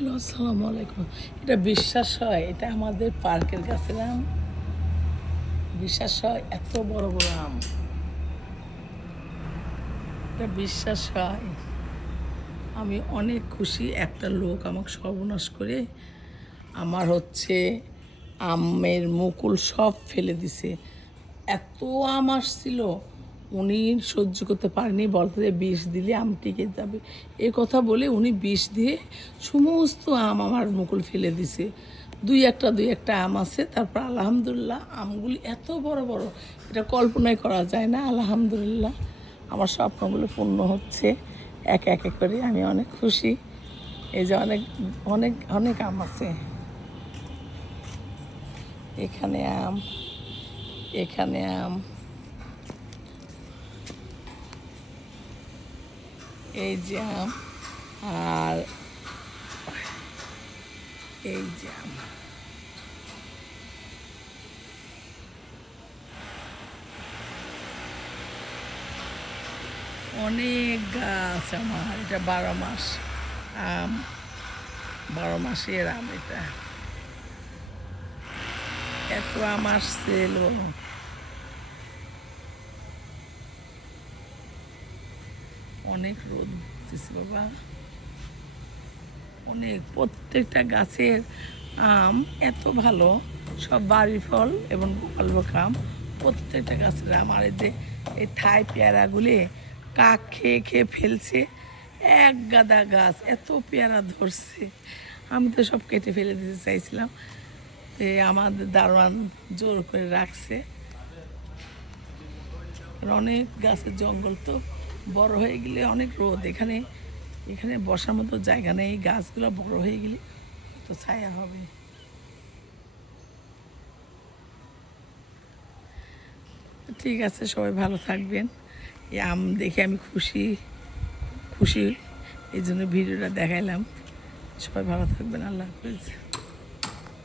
Hello, আসসালামু আলাইকুম। এটা বিশ্বাস হয় এটা আমাদের পার্কের গাছের আম? বিশ্বাস হয় এত বড় বড় আম? এটা বিশ্বাস হয়? আমি অনেক খুশি। একটা লোক আমাকে সর্বনাশ করে আমার আমের মুকুল সব ফেলে দিছে। এত আম আসছিল, উনি সহ্য করতে পারেনি, বলতে যে বিষ দিলে আম টিকে যাবে। এ কথা বলে উনি বিষ দিয়ে সমস্ত আম আমার মুকুল ফেলে দিছে। দুই একটা আম আছে। তারপর আলহামদুলিল্লাহ আমগুলি এত বড় বড়, এটা কল্পনাই করা যায় না। আলহামদুলিল্লাহ আমার স্বপ্নগুলো পূর্ণ হচ্ছে এক এক করে। আমি অনেক খুশি। এই যে অনেক অনেক অনেক আম আছে। এখানে আম, এখানে আম, এই যে আম, আর এই যে আম। অনেক গাছ আমার। এটা 12 মাস আম, 12 মাসের আম। এটা এত আম আসছিল। অনেক রোদ দিচ্ছে বাবা, অনেক। প্রত্যেকটা গাছের আম এত ভালো, সব বাড়ির ফল এবং গোপালভোগ আম। প্রত্যেকটা গাছের আম। আর এই যে এই থাই পেয়ারাগুলি কাক খেয়ে খেয়ে ফেলছে। এক গাদা গাছ, এত পেয়ারা ধরছে। আমি তো সব কেটে ফেলে দিতে চাইছিলাম, আমাদের দারোয়ান জোর করে রাখছে। অনেক গাছের জঙ্গল তো, বড় হয়ে গেলে অনেক রোদ। এখানে এখানে বসার মতো জায়গা নেই। গাছগুলো বড় হয়ে গেলে তো ছায়া হবে। ঠিক আছে, সবাই ভালো থাকবেন। এই আম দেখে আমি খুশি খুশি, এই জন্য ভিডিওটা দেখাইলাম। সবাই ভালো থাকবেন। আল্লাহ হাফিজ।